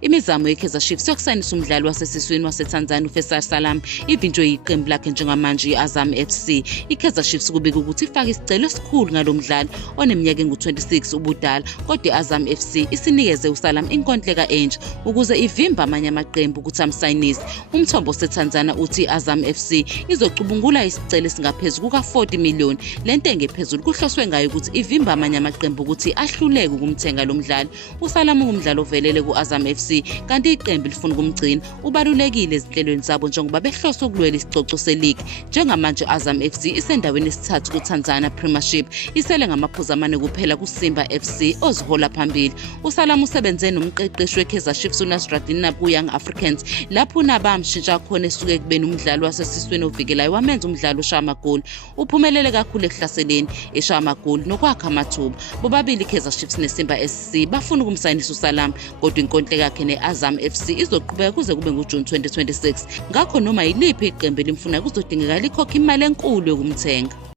Imizamo yeKaizer Chiefs yokusayinisa umdlali wasesiswini waseTanzania uFaisal Salam ivinjwe yiqembu lakhe njengamanje i-Azam FC. iKaizer Chiefs kubika ukuthi ifake isicelo esikhulu ngalomdlali oneminyaka engu-26 ubudala, kodwa i-Azam FC isinikeze uSalam inkontileka entsha ukuze ivimbe amanye amaqembu ukuthi amsayinise. Umthombo oseTanzania uthi i-Azam FC izocubungula isicelo esingaphezu kuka-40 million. Le ntengo ephezulu kuhloswe ngayo ukuthi ivimbe amanye amaqembu ukuthi ahluleke ukumthenga lo mdlali. uSalam ungumdlali ovelele ku-Azam FC kanti iqembu lifuna ukumgcina. Ubalulekile ezinhlelweni zabo njengoba behlose ukulwela isicoco se-league. Njengamanje i-Azam FC isendaweni yesithathu ku-Tanzania Premiership, isele ngamaphuzu 4 kuphela kuSimba FC ozihola phambili. uSalam usebenze nomqeqeshi weKaizer Chiefs uNasruddin ku-Young Africans lapho bamshintsha khona esuke ekubeni umdlali wasesiswini ovikelayo wamenza umdlali oshaya amagoli. Uphumelele kakhulu ekuhlaseleni, eshaya amagoli nokwakha amathuba. Bobabili iKaizer Chiefs neSimba SC bafuna ukumsayinisa uSalam, kodwa inkontileka yakhe ne-Azam FC izoqhubeka kuze kube nguJune 2026. Ngakho noma yiliphi iqembu elimfunayo kuzodingeka likhokhe imali enkulu yokumthenga.